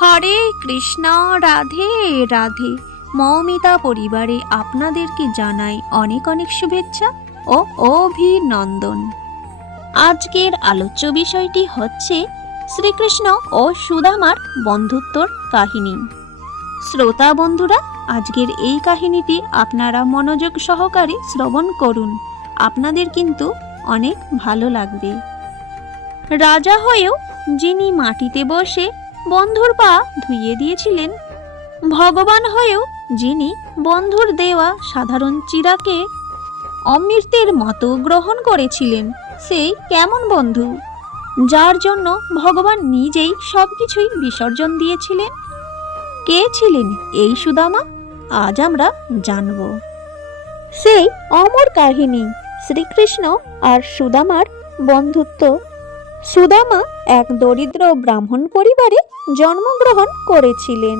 হরে কৃষ্ণ, রাধে রাধে। মৌমিতা পরিবারে আপনাদেরকে জানাই অনেক অনেক শুভেচ্ছা ও অভিনন্দন। আজকের আলোচ্য বিষয়টি হচ্ছে শ্রীকৃষ্ণ ও সুদামার বন্ধুত্বর কাহিনী। শ্রোতা বন্ধুরা, আজকের এই কাহিনীটি আপনারা মনোযোগ সহকারে শ্রবণ করুন। আপনাদের কিন্তু অনেক ভালো লাগবে। রাজা হয়েও যিনি মাটিতে বসে বন্ধুর পা ধুইয়ে দিয়েছিলেন। ভগবান হয়েও যিনি বন্ধুর দেওয়া সাধারণ চিরাকে অমৃতের মতো গ্রহণ করেছিলেন, সেই কেমন বন্ধু? যার জন্য ভগবান নিজেই সবকিছুই বিসর্জন দিয়েছিলেন। কে ছিলেন এই সুদামা? আজ আমরা জানব। সেই অমর কাহিনী, শ্রীকৃষ্ণ আর সুদামার বন্ধুত্ব সুদামা এক দরিদ্র ব্রাহ্মণ পরিবারে জন্মগ্রহণ করেছিলেন।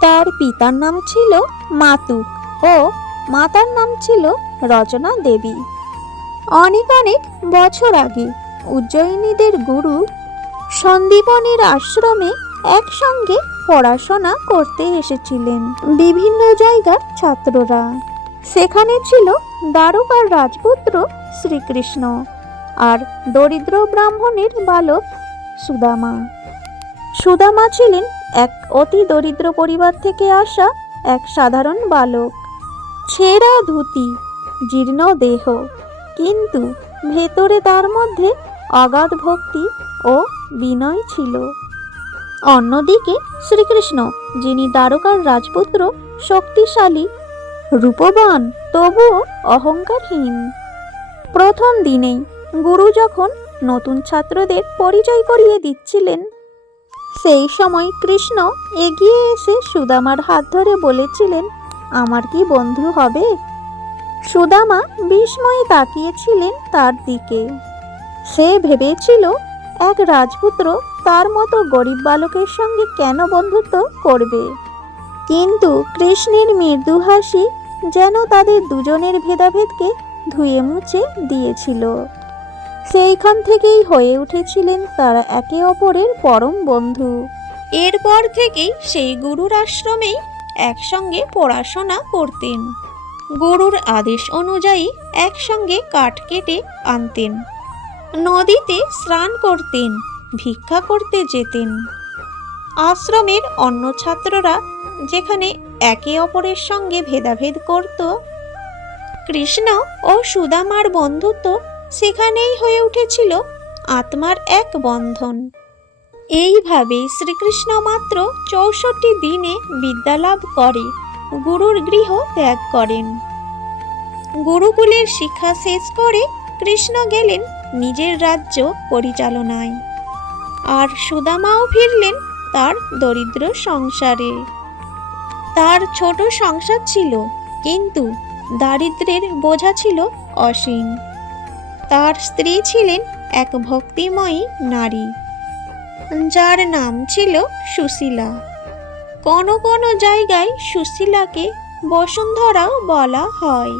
তার পিতার নাম ছিল মাতুক ও মাতার নাম ছিল রচনা দেবী। অনেক অনেক বছর আগে উজ্জয়িনীদের গুরু সন্দীপনের আশ্রমে একসঙ্গে পড়াশোনা করতে এসেছিলেন বিভিন্ন জায়গার ছাত্ররা। সেখানে ছিল দ্বারকার রাজপুত্র শ্রীকৃষ্ণ। আর দরিদ্র ব্রাহ্মণের বালক সুদামা। সুদামা ছিলেন এক অতি দরিদ্র পরিবার থেকে আসা এক সাধারণ বালক। ছেঁড়া ধুতি, জীর্ণ দেহ, কিন্তু ভেতরে তার মধ্যে অগাধ ভক্তি ও বিনয় ছিল। অন্যদিকে শ্রীকৃষ্ণ, যিনি দ্বারকার রাজপুত্র, শক্তিশালী, রূপবান, তবুও অহংকারহীন। প্রথম দিনেই গুরু যখন নতুন ছাত্রদের পরিচয় করিয়ে দিচ্ছিলেন, সেই সময় কৃষ্ণ এগিয়ে এসে সুদামার হাত ধরে বলেছিলেন, আমার কি বন্ধু হবে? সুদামা বিস্ময়ে তাকিয়েছিলেন তার দিকে। সে ভেবেছিল, এক রাজপুত্র তার মতো গরিব বালকের সঙ্গে কেন বন্ধুত্ব করবে? কিন্তু কৃষ্ণের মৃদু হাসি যেন তাদের দুজনের ভেদাভেদকে ধুয়ে মুছে দিয়েছিল। সেইখান থেকেই হয়ে উঠেছিলেন তারা একে অপরের পরম বন্ধু। এরপর থেকেই সেই গুরুর আশ্রমেই একসঙ্গে পড়াশোনা করতেন। গরুর আদেশ অনুযায়ী একসঙ্গে কাঠ কেটে আনতেন। নদীতে স্নান করতেন, ভিক্ষা করতে যেতেন। আশ্রমের অন্য ছাত্ররা যেখানে একে অপরের সঙ্গে ভেদাভেদ করত, কৃষ্ণ ও সুদামার বন্ধুত্ব সেখানেই হয়ে উঠেছিল আত্মার এক বন্ধন। এইভাবে শ্রীকৃষ্ণ মাত্র চৌষট্টি দিনে বিদ্যালাভ করে, গুরুর গৃহ ত্যাগ করেন। গুরুকুলের শিক্ষা শেষ করে কৃষ্ণ গেলেন নিজের রাজ্য পরিচালনায়। আর সুদামাও ফিরলেন তার দরিদ্র সংসারে। তার ছোট সংসার ছিল, কিন্তু দারিদ্রের বোঝা ছিল অসীম। তার স্ত্রী ছিলেন এক ভক্তিময়ী নারী। যার নাম ছিল সুশীলা। কোনো কোনো জায়গায় সুশীলাকে বসুন্ধরাও বলা হয়।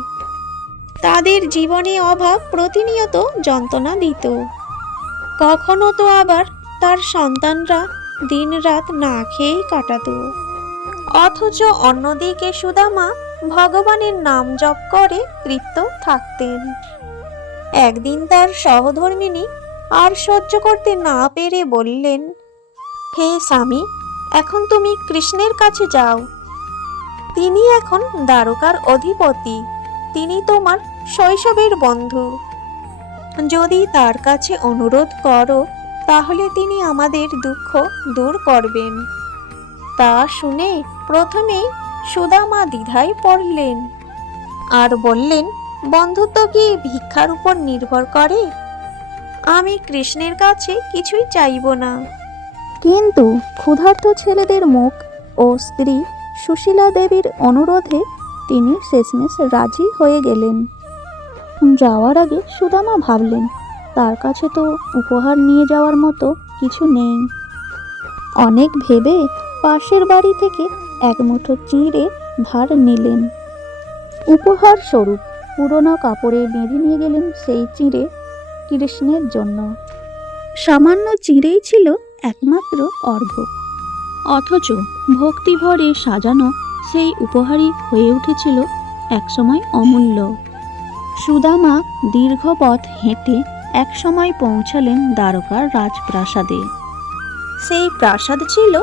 তাদের জীবনে অভাব প্রতিনিয়ত যন্ত্রণা দিত। কখনো তো আবার তার সন্তানরা দিনরাত না খেয়েই কাটাত। অথচ অন্যদিকে সুদামা ভগবানের নাম জপ করে তৃপ্ত থাকতেন। একদিন তার সহধর্মিনী আর সহ্য করতে না পেরে বললেন, হে স্বামী, এখন তুমি কৃষ্ণের কাছে যাও। তিনি এখন দ্বারকার অধিপতি, তিনি তোমার শৈশবের বন্ধু। যদি তার কাছে অনুরোধ করো, তাহলে তিনি আমাদের দুঃখ দূর করবেন। তা শুনে প্রথমেই সুদামা দ্বিধায় পড়লেন আর বললেন বন্ধুত্ব কি ভিক্ষার উপর নির্ভর করে? আমি কৃষ্ণের কাছে কিছুই চাইব না। কিন্তু ক্ষুধার্ত ছেলেদের মুখ ও স্ত্রী সুশীলা দেবীর অনুরোধে তিনি শেষমেশ রাজি হয়ে গেলেন। যাওয়ার আগে সুদামা ভাবলেন, তার কাছে তো উপহার নিয়ে যাওয়ার মতো কিছু নেই। অনেক ভেবে পাশের বাড়ি থেকে এক মুঠো চিঁড়ে ধার নিলেন। উপহার স্বরূপ পুরনো কাপড়ে বেঁধে নিয়ে গেলেন সেই চিঁড়ে কৃষ্ণের জন্য। সামান্য চিঁড়েই ছিল একমাত্র অর্ঘ্য। অথচ ভক্তিভরে সাজানো সেই উপহারই হয়ে উঠেছিল একসময় অমূল্য। সুদামা দীর্ঘ পথ হেঁটে একসময় পৌঁছালেন দ্বারকার রাজপ্রাসাদে। সেই প্রাসাদ ছিল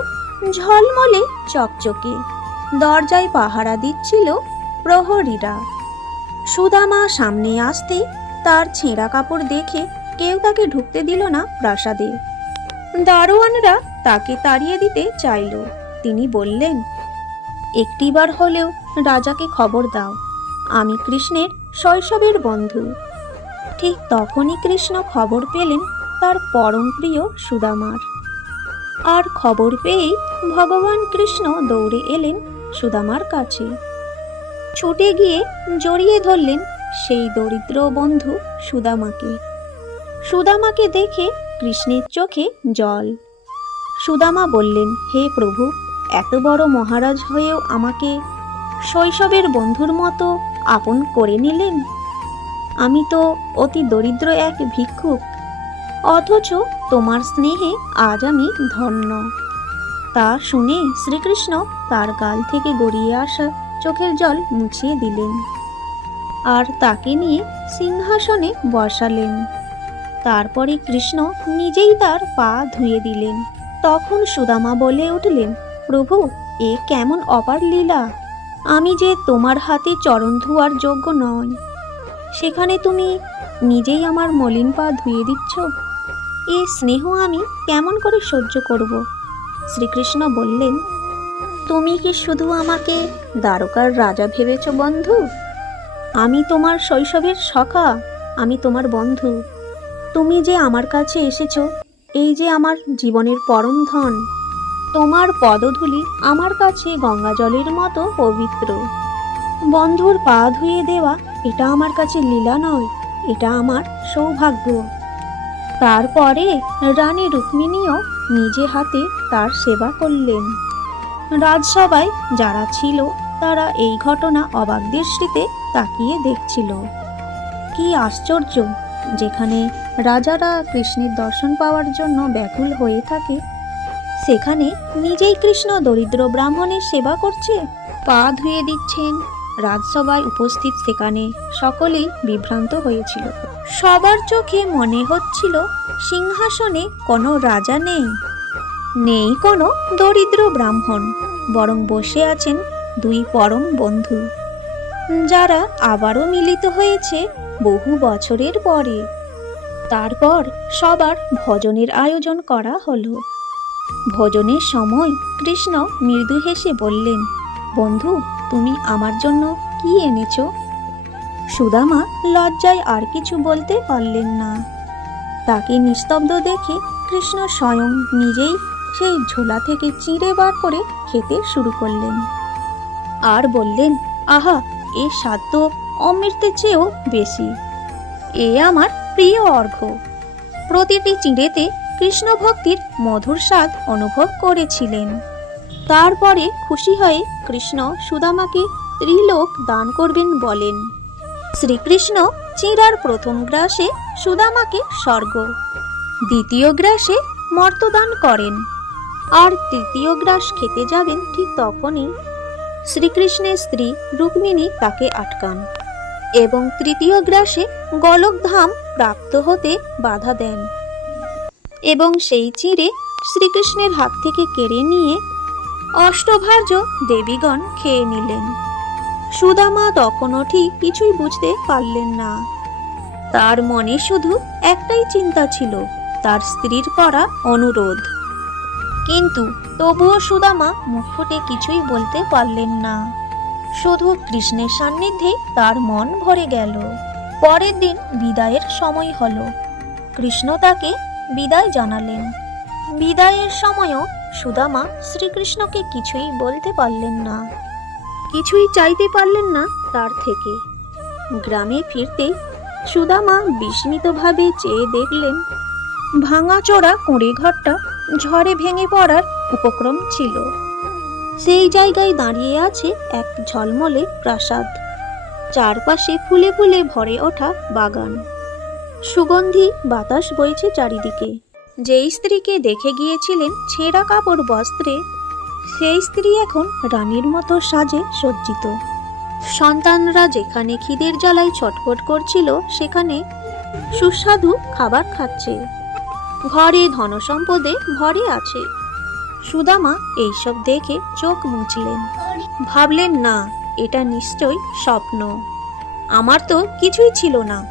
ঝলমলে চকচকে। দরজায় পাহারা দিচ্ছিল প্রহরীরা। সুদামা সামনে আসতে তার ছেঁড়া কাপড় দেখে কেউ তাকে ঢুকতে দিল না প্রাসাদে। দারোয়ানরা তাকে তাড়িয়ে দিতে চাইল। তিনি বললেন, একটিবার হলেও রাজাকে খবর দাও। আমি কৃষ্ণের শৈশবের বন্ধু। ঠিক তখনই কৃষ্ণ খবর পেলেন তার পরম প্রিয় সুদামার। আর খবর পেয়েই ভগবান কৃষ্ণ দৌড়ে এলেন সুদামার কাছে। ছুটে গিয়ে জড়িয়ে ধরলেন সেই দরিদ্র বন্ধু সুদামাকে। সুদামাকে দেখে কৃষ্ণের চোখে জল। সুদামা বললেন, হে প্রভু, এত বড় মহারাজ হয়েও আমাকে শৈশবের বন্ধুর মতো আপন করে নিলেন। আমি তো অতি দরিদ্র এক ভিক্ষুক, অথচ তোমার স্নেহে আজ আমি ধন্য। তা শুনে শ্রীকৃষ্ণ তার গাল থেকে গড়িয়ে আসা চোখের জল মুছিয়ে দিলেন। আর তাকে নিয়ে সিংহাসনে বসালেন। তারপরে কৃষ্ণ নিজেই তার পা ধুয়ে দিলেন। তখন সুদামা বলে উঠলেন, প্রভু, এ কেমন অপার লীলা। আমি যে তোমার হাতে চরণ ধোয়ার যোগ্য নয় সেখানে তুমি নিজেই আমার মলিন পা ধুয়ে দিচ্ছ। এ স্নেহ আমি কেমন করে সহ্য করব? শ্রীকৃষ্ণ বললেন তুমি কি শুধু আমাকে দ্বারকার রাজা ভেবেছ, বন্ধু? আমি তোমার শৈশবের সখা, আমি তোমার বন্ধু। তুমি যে আমার কাছে এসেছ, এই যে আমার জীবনের পরম ধন। তোমার পদধূলি আমার কাছে গঙ্গা জলের মতো পবিত্র। বন্ধুর পা ধুয়ে দেওয়া, এটা আমার কাছে লীলা নয়, এটা আমার সৌভাগ্য। তারপরে রানী রুক্মিণীও নিজে হাতে তার সেবা করলেন। রাজসভায় যারা ছিল, তারা এই ঘটনা অবাক দৃষ্টিতে তাকিয়ে দেখছিল। কি আশ্চর্য! যেখানে রাজারা কৃষ্ণের দর্শন পাওয়ার জন্য ব্যাকুল হয়ে থাকে, সেখানে নিজেই কৃষ্ণ দরিদ্র ব্রাহ্মণের সেবা করছে। পা ধুয়ে দিচ্ছেন। রাজসভায় উপস্থিত সেখানে সকলেই বিভ্রান্ত হয়েছিল। সবার চোখে মনে হচ্ছিল, সিংহাসনে কোনো রাজা নেই। নেই কোনো দরিদ্র ব্রাহ্মণ, বরং বসে আছেন দুই পরম বন্ধু। যারা আবারও মিলিত হয়েছে বহু বছরের পরে। তারপর সবার ভজনের আয়োজন করা হলো। ভোজনের সময় কৃষ্ণ মৃদু হেসে বললেন, বন্ধু, তুমি আমার জন্য কি এনেছ? সুদামা লজ্জায় আর কিছু বলতে পারলেন না। তাকে নিস্তব্ধ দেখে কৃষ্ণ স্বয়ং নিজেই সেই ঝোলা থেকে চিঁড়ে বার করে খেতে শুরু করলেন। আর বললেন, আহা, এ স্বাদ তো অমৃতের চেয়েও বেশি। এ আমার প্রিয় অর্ঘ্য প্রতিটি চিঁড়েতে কৃষ্ণ ভক্তির মধুর স্বাদ অনুভব করেছিলেন। তারপরে খুশি হয়ে কৃষ্ণ সুদামাকে ত্রিলোক দান করবেন বলেন। শ্রীকৃষ্ণ চিঁড়ার প্রথম গ্রাসে সুদামাকে স্বর্গ, দ্বিতীয় গ্রাসে মর্তদান করেন। আর তৃতীয় গ্রাস খেতে যাবেন ঠিক তখনই। শ্রীকৃষ্ণের স্ত্রী রুক্মিণী তাকে আটকান এবং তৃতীয় গ্রাসে গলকধাম প্রাপ্ত হতে বাধা দেন এবং সেই চিঁড়ে শ্রীকৃষ্ণের হাত থেকে কেড়ে নিয়ে অষ্টভার্য দেবীগণ খেয়ে নিলেন। সুদামা তখনও ঠিক কিছুই বুঝতে পারলেন না। তার মনে শুধু একটাই চিন্তা ছিল, তার স্ত্রীর করা অনুরোধ। কিন্তু তবুও সুদামা মুখ ফুটে কিছুই বলতে পারলেন না। শুধু কৃষ্ণের সান্নিধ্যেই তার মন ভরে গেল। পরের দিন বিদায়ের সময় হলো। কৃষ্ণ তাকে বিদায় জানালেন। বিদায়ের সময়ও সুদামা শ্রীকৃষ্ণকে কিছুই বলতে পারলেন না। কিছুই চাইতে পারলেন না তার থেকে। গ্রামে ফিরতে সুদামা বিস্মিতভাবে চেয়ে দেখলেন, ভাঙাচোরা কুঁড়ে ঘরটা ঝড়ে ভেঙে পড়ার উপক্রম ছিল। সেই জায়গায় দাঁড়িয়ে আছে এক ঝলমলে প্রাসাদ। চারপাশে ফুলে ফুলে ভরে ওঠা বাগান। সুগন্ধি বাতাস বইছে চারিদিকে। যেই স্ত্রীকে দেখে গিয়েছিলেন ছেঁড়া কাপড় বস্ত্রে, সেই স্ত্রী এখন রানীর মতো সাজে সজ্জিত। সন্তানরা যেখানে খিদের জ্বালায় ছটফট করছিল, সেখানে সুস্বাদু খাবার খাচ্ছে। ঘরে ধনসম্পদে ভরে আছে। সুদামা এইসব দেখে চোখ মুছলেন। ভাবলেন, না, এটা নিশ্চয়ই স্বপ্ন। আমার তো কিছুই ছিল না।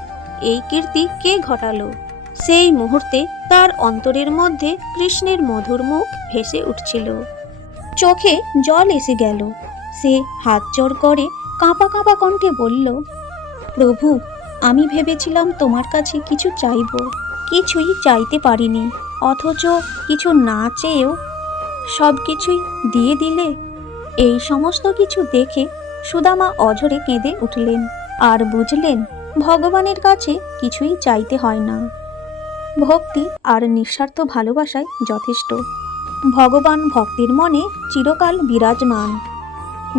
এই কীর্তি কে ঘটালো? সেই মুহূর্তে তার অন্তরের মধ্যে কৃষ্ণের মধুর মুখ ভেসে উঠছিল। চোখে জল এসে গেল। সে হাত জোর করে কাঁপা কাঁপা কণ্ঠে বলল, প্রভু, আমি ভেবেছিলাম তোমার কাছে কিছু চাইব। কিছুই চাইতে পারিনি, অথচ কিছু না চেয়েও সব কিছুই দিয়ে দিলে। এই সমস্ত কিছু দেখে সুদামা অঝরে কেঁদে উঠলেন আর বুঝলেন ভগবানের কাছে কিছুই চাইতে হয় না। ভক্তি আর নিঃস্বার্থ ভালোবাসায় যথেষ্ট। ভগবান ভক্তির মনে চিরকাল বিরাজমান।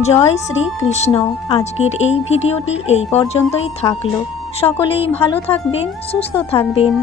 জয় শ্রী কৃষ্ণ আজকের এই ভিডিওটি এই পর্যন্তই থাকল। সকলেই ভালো থাকবেন, সুস্থ থাকবেন।